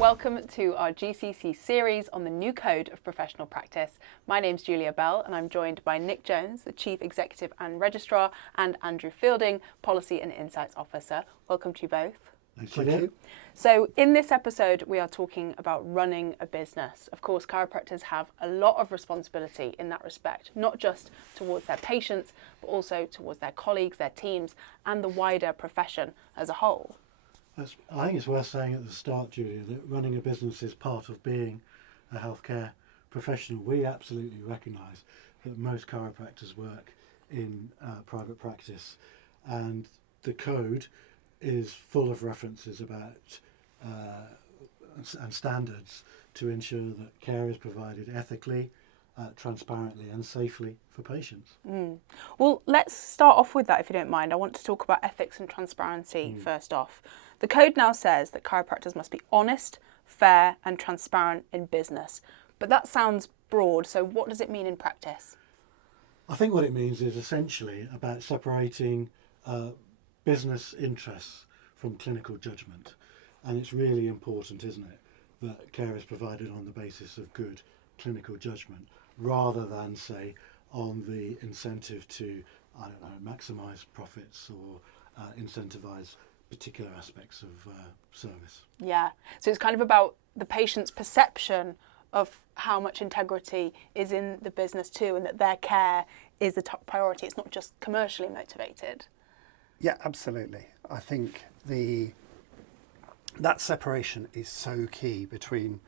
Welcome to our GCC series on the new code of professional practice. My name's Julia Bell and I'm joined by Nick Jones, the Chief Executive and Registrar, and Andrew Fielding, Policy and Insights Officer. Welcome to you both. Thank you. So in this episode, we are talking about running a business. Of course, chiropractors have a lot of responsibility in that respect, not just towards their patients, but also towards their colleagues, their teams, and the wider profession as a whole. I think it's worth saying at the start, Julia, that running a business is part of being a healthcare professional. We absolutely recognise that most chiropractors work in private practice, and the code is full of references about and standards to ensure that care is provided ethically, transparently and safely for patients. Well, let's start off with that, if you don't mind. I want to talk about ethics and transparency first off. The code now says that chiropractors must be honest, fair and transparent in business. But that sounds broad, so what does it mean in practice? I think what it means is essentially about separating business interests from clinical judgment. And it's really important, isn't it, that care is provided on the basis of good clinical judgment, rather than, say, on the incentive to, I don't know, maximise profits or incentivise particular aspects of service. Yeah, so it's kind of about the patient's perception of how much integrity is in the business too, and that their care is the top priority. It's not just commercially motivated. Yeah, absolutely. I think that separation is so key between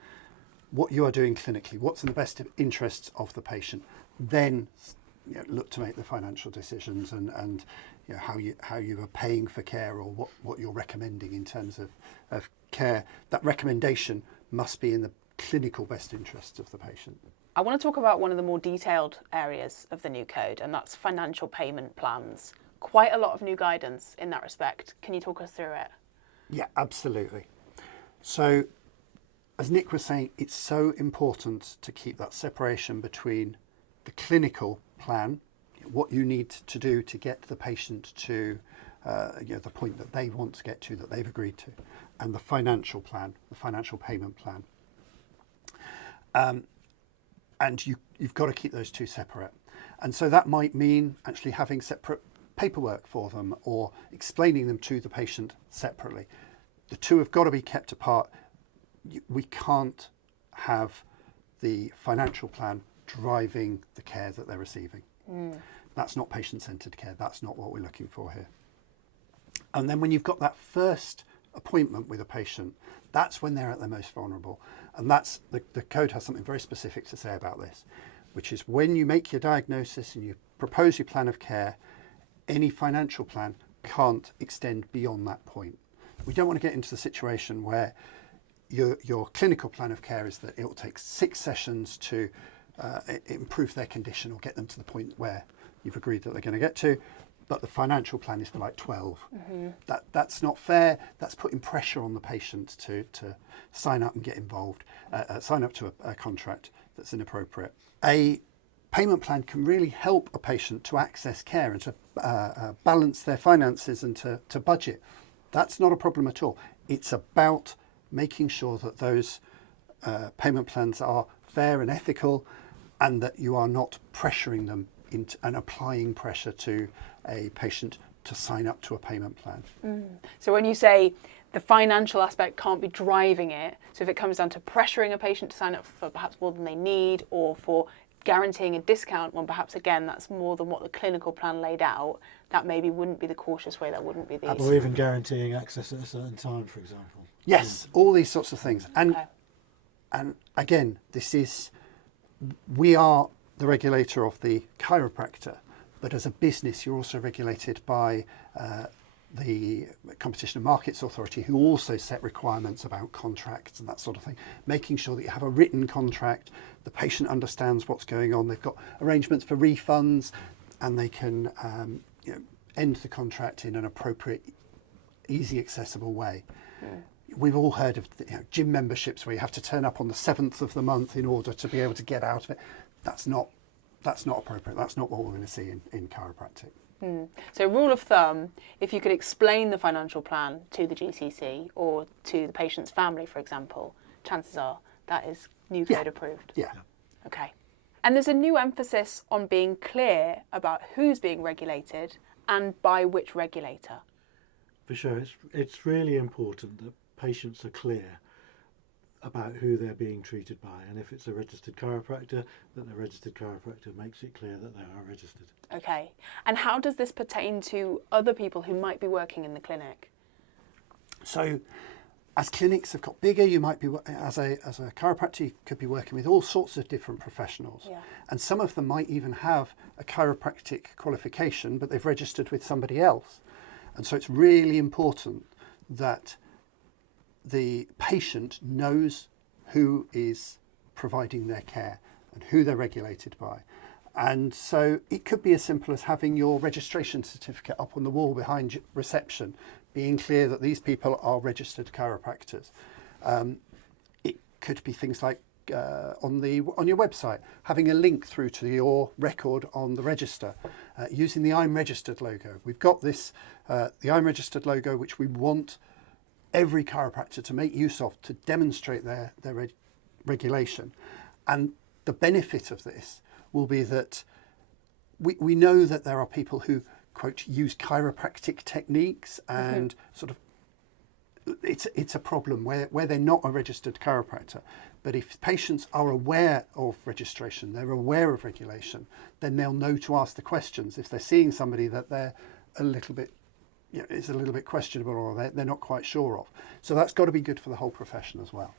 what you are doing clinically, what's in the best interests of the patient, then look to make the financial decisions and how you are paying for care, or what you're recommending in terms of care. That recommendation must be in the clinical best interests of the patient. I want to talk about one of the more detailed areas of the new code, and that's financial payment plans. Quite a lot of new guidance in that respect. Can you talk us through it? Yeah, absolutely. So, as Nick was saying, it's so important to keep that separation between the clinical plan, what you need to do to get the patient to the point that they want to get to, that they've agreed to, and the financial plan, the financial payment plan. And you've got to keep those two separate. And so that might mean actually having separate paperwork for them, or explaining them to the patient separately. The two have got to be kept apart. We can't have the financial plan driving the care that they're receiving. That's not patient-centred care. That's not what we're looking for here. And then when you've got that first appointment with a patient, that's when they're at their most vulnerable. And that's the code has something very specific to say about this, which is when you make your diagnosis and you propose your plan of care, any financial plan can't extend beyond that point. We don't want to get into the situation where your clinical plan of care is that it will take 6 sessions to improve their condition or get them to the point where you've agreed that they're going to get to, but the financial plan is for like 12. That's not fair. That's putting pressure on the patient to sign up and get involved, sign up to a contract that's inappropriate. A payment plan can really help a patient to access care and to balance their finances and to budget. That's not a problem at all. It's about making sure that those payment plans are fair and ethical, and that you are not pressuring them into and applying pressure to a patient to sign up to a payment plan. So when you say the financial aspect can't be driving it, so if it comes down to pressuring a patient to sign up for perhaps more than they need, or for guaranteeing a discount when perhaps again that's more than what the clinical plan laid out, that maybe wouldn't be the cautious way, that wouldn't be the... Or even guaranteeing access at a certain time, for example. Yes, all these sorts of things. And Okay. and again, we are the regulator of the chiropractor, but as a business you're also regulated by the Competition and Markets Authority, who also set requirements about contracts and that sort of thing, making sure that you have a written contract, the patient understands what's going on, they've got arrangements for refunds, and they can end the contract in an appropriate, easy, accessible way. We've all heard of gym memberships where you have to turn up on the 7th of the month in order to be able to get out of it. That's not appropriate. That's not what we're going to see in chiropractic. So rule of thumb, if you could explain the financial plan to the GCC or to the patient's family, for example, chances are that is new Yeah. code approved. Yeah. Okay. And there's a new emphasis on being clear about who's being regulated and by which regulator. For sure, it's really important that patients are clear about who they're being treated by, and if it's a registered chiropractor, that the registered chiropractor makes it clear that they are registered. Okay. And how does this pertain to other people who might be working in the clinic? So as clinics have got bigger, you might be, as a chiropractor, you could be working with all sorts of different professionals. Yeah. And some of them might even have a chiropractic qualification, but they've registered with somebody else. And so it's really important that the patient knows who is providing their care and who they're regulated by. And so it could be as simple as having your registration certificate up on the wall behind reception, being clear that these people are registered chiropractors. It could be things like on your website, having a link through to your record on the register, using the I'm Registered logo. We've got this, the I'm Registered logo, which we want every chiropractor to make use of to demonstrate their regulation. And the benefit of this will be that we know that there are people who, quote, use chiropractic techniques and sort of it's a problem where they're not a registered chiropractor. But if patients are aware of registration, they're aware of regulation, then they'll know to ask the questions. If they're seeing somebody that they're a little bit, is a little bit questionable or they're not quite sure of. So that's got to be good for the whole profession as well.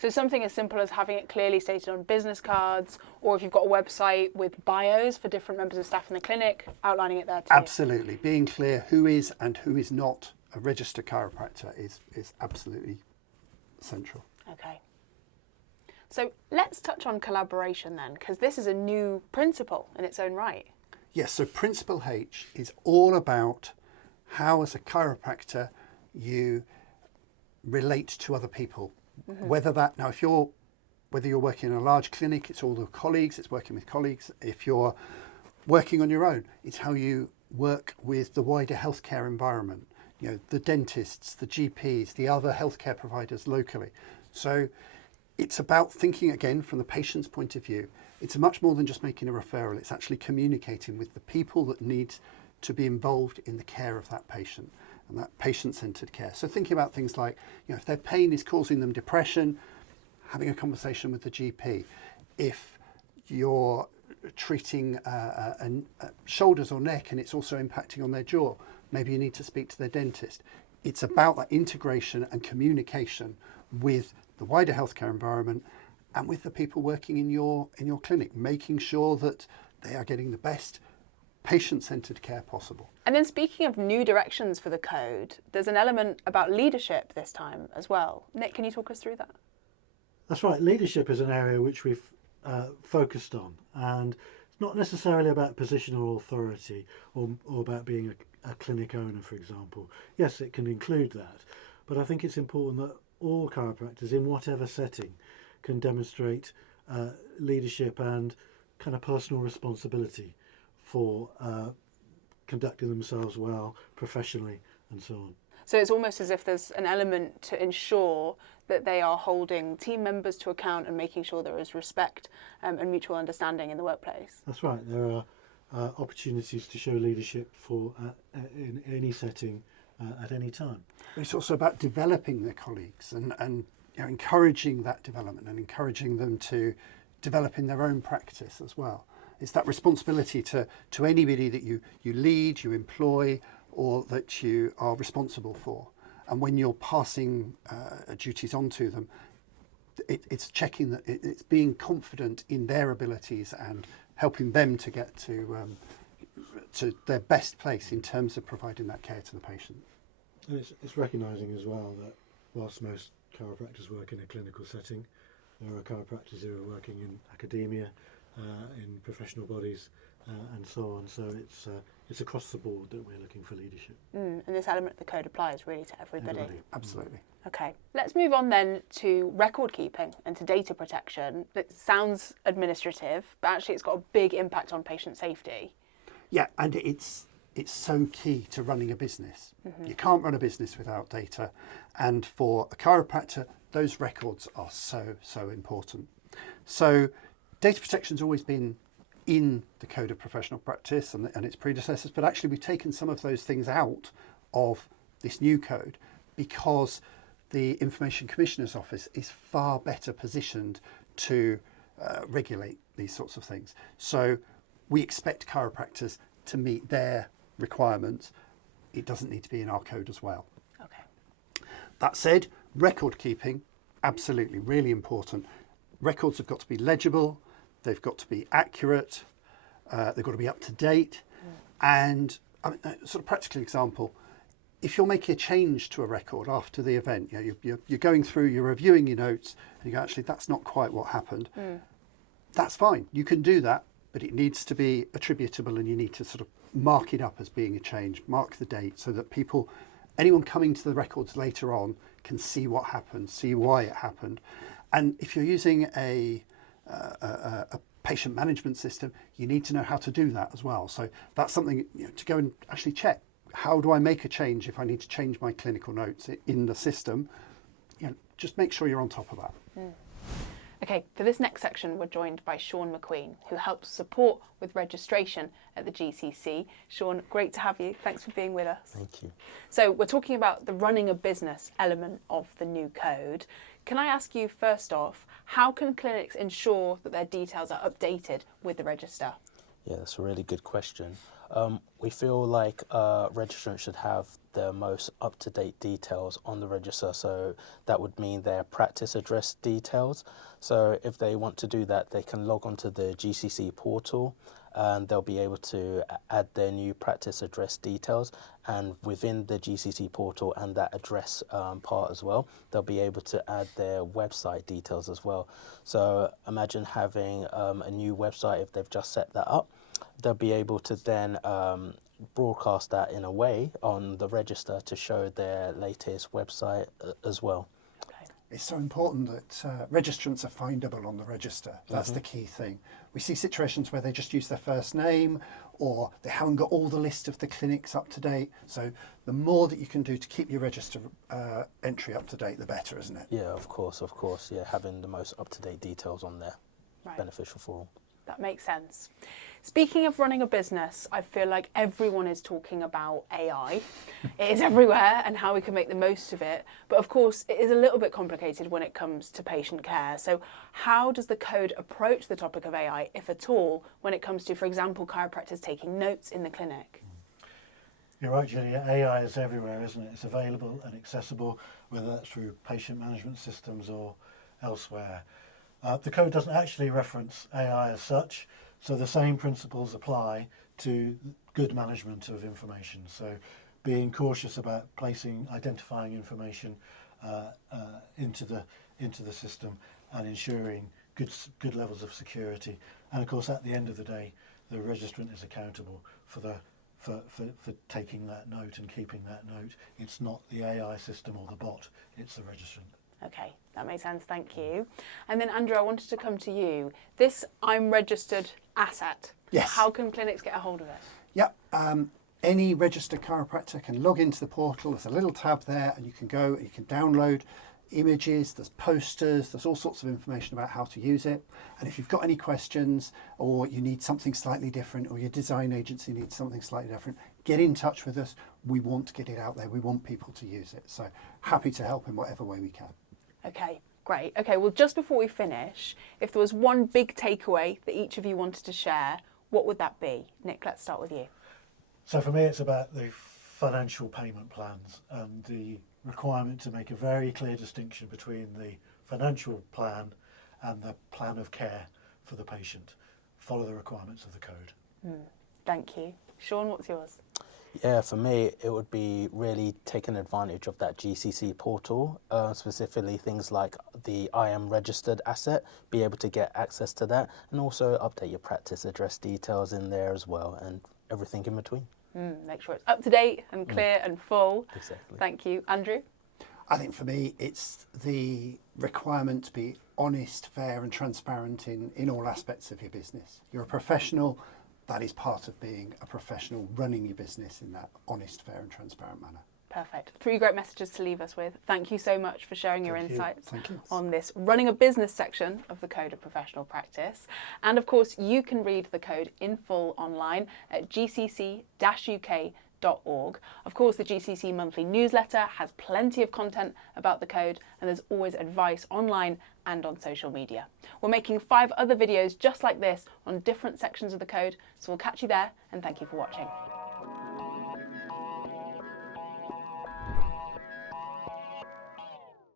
So something as simple as having it clearly stated on business cards, or if you've got a website with bios for different members of staff in the clinic, outlining it there too. Absolutely. Being clear who is and who is not a registered chiropractor is absolutely central. Okay. So let's touch on collaboration then, because this is a new principle in its own right. Yes, so Principle H is all about how, as a chiropractor, you relate to other people. Whether you're working in a large clinic, it's all the colleagues, it's working with colleagues. If you're working on your own, it's how you work with the wider healthcare environment. You know, the dentists, the GPs, the other healthcare providers locally. So it's about thinking again from the patient's point of view. It's much more than just making a referral. It's actually communicating with the people that need to be involved in the care of that patient and that patient-centered care. So thinking about things like, if their pain is causing them depression, having a conversation with the GP. If you're treating shoulders or neck and it's also impacting on their jaw, maybe you need to speak to their dentist. It's about that integration and communication with the wider healthcare environment and with the people working in your clinic, making sure that they are getting the best patient-centered care possible. And then speaking of new directions for the code, there's an element about leadership this time as well. Nick, can you talk us through that? That's right. Leadership is an area which we've focused on, and it's not necessarily about position or authority or about being a clinic owner, for example. Yes, it can include that, but I think it's important that all chiropractors in whatever setting can demonstrate leadership and kind of personal responsibility for conducting themselves well, professionally, and so on. So it's almost as if there's an element to ensure that they are holding team members to account and making sure there is respect and mutual understanding in the workplace. That's right. There are opportunities to show leadership in any setting at any time. It's also about developing their colleagues and encouraging that development and encouraging them to develop in their own practice as well. It's that responsibility to anybody that you lead, you employ, or that you are responsible for. And when you're passing duties on to them, it's checking that it's being confident in their abilities and helping them to get to their best place in terms of providing that care to the patient. And it's recognising as well that whilst most chiropractors work in a clinical setting, there are chiropractors who are working in academia, in professional bodies, and so on. So it's across the board that we're looking for leadership. And this element of the code applies really to everybody. Absolutely. Okay, let's move on then to record keeping and to data protection. It sounds administrative, but actually it's got a big impact on patient safety. Yeah, and it's so key to running a business. You can't run a business without data, and for a chiropractor, those records are so important. So data protection's always been in the Code of Professional Practice and its predecessors, but actually we've taken some of those things out of this new code because the Information Commissioner's Office is far better positioned to regulate these sorts of things. So we expect chiropractors to meet their requirements. It doesn't need to be in our code as well. Okay. That said, record keeping, absolutely, really important. Records have got to be legible, they've got to be accurate, they've got to be up to date. And I mean, sort of practical example, if you're making a change to a record after the event, you're going through, you're reviewing your notes, and you go, actually, that's not quite what happened. That's fine. You can do that, but it needs to be attributable, and you need to sort of mark it up as being a change, mark the date, so that anyone coming to the records later on can see what happened, see why it happened. And if you're using a patient management system, you need to know how to do that as well. So that's something to go and actually check. How do I make a change if I need to change my clinical notes in the system? Just make sure you're on top of that. Okay, for this next section, we're joined by Sean McQueen, who helps support with registration at the GCC. Sean, great to have you. Thanks for being with us. Thank you. So we're talking about the running a business element of the new code. Can I ask you first off, how can clinics ensure that their details are updated with the register? Yeah, that's a really good question. We feel like a registrant should have the most up-to-date details on the register, so that would mean their practice address details. So if they want to do that, they can log onto the GCC portal and they'll be able to add their new practice address details, and within the GCC portal and that address part as well, they'll be able to add their website details as well. So imagine having a new website. If they've just set that up, they'll be able to then broadcast that in a way on the register to show their latest website as well. Okay. It's so important that registrants are findable on the register. That's the key thing. We see situations where they just use their first name, or they haven't got all the list of the clinics up to date. So the more that you can do to keep your register entry up to date, the better, isn't it? Yeah, of course. Yeah, having the most up-to-date details on there, Right. beneficial for all. That makes sense. Speaking of running a business, I feel like everyone is talking about AI. It is everywhere and how we can make the most of it. But of course, it is a little bit complicated when it comes to patient care. So how does the code approach the topic of AI, if at all, when it comes to, for example, chiropractors taking notes in the clinic? You're right, Julia. AI is everywhere, isn't it? It's available and accessible, whether that's through patient management systems or elsewhere. The code doesn't actually reference AI as such, so the same principles apply to good management of information. So being cautious about identifying information into the system and ensuring good levels of security. And of course, at the end of the day, the registrant is accountable for taking that note and keeping that note. It's not the AI system or the bot, it's the registrant. Okay, that makes sense, thank you. And then Andrew, I wanted to come to you. This I'm registered asset, Yes. how can clinics get a hold of it? Yep. Any registered chiropractor can log into the portal. There's a little tab there, and you can go and you can download images, there's posters, there's all sorts of information about how to use it. And if you've got any questions, or you need something slightly different, or your design agency needs something slightly different, get in touch with us. We want to get it out there. We want people to use it. So happy to help in whatever way we can. Okay, great. Okay, well, just before we finish, if there was one big takeaway that each of you wanted to share, what would that be? Nick, let's start with you. So for me, it's about the financial payment plans and the requirement to make a very clear distinction between the financial plan and the plan of care for the patient. Follow the requirements of the code. Thank you. Sean, what's yours? Yeah, for me, it would be really taking advantage of that GCC portal, specifically things like the I am registered asset, be able to get access to that, and also update your practice address details in there as well, and everything in between. Make sure it's up to date and clear and full. Exactly. Thank you. Andrew? I think for me, it's the requirement to be honest, fair and transparent in all aspects of your business. You're a professional. That is part of being a professional, running your business in that honest, fair and transparent manner. Perfect. 3 great messages to leave us with. Thank you so much for sharing your Thank you. insights Thank you. on this running a business section of the Code of Professional Practice. And of course, you can read the code in full online at gcc-uk.org. Of course, the GCC monthly newsletter has plenty of content about the code, and there's always advice online and on social media. We're making 5 other videos just like this on different sections of the code, so we'll catch you there, and thank you for watching.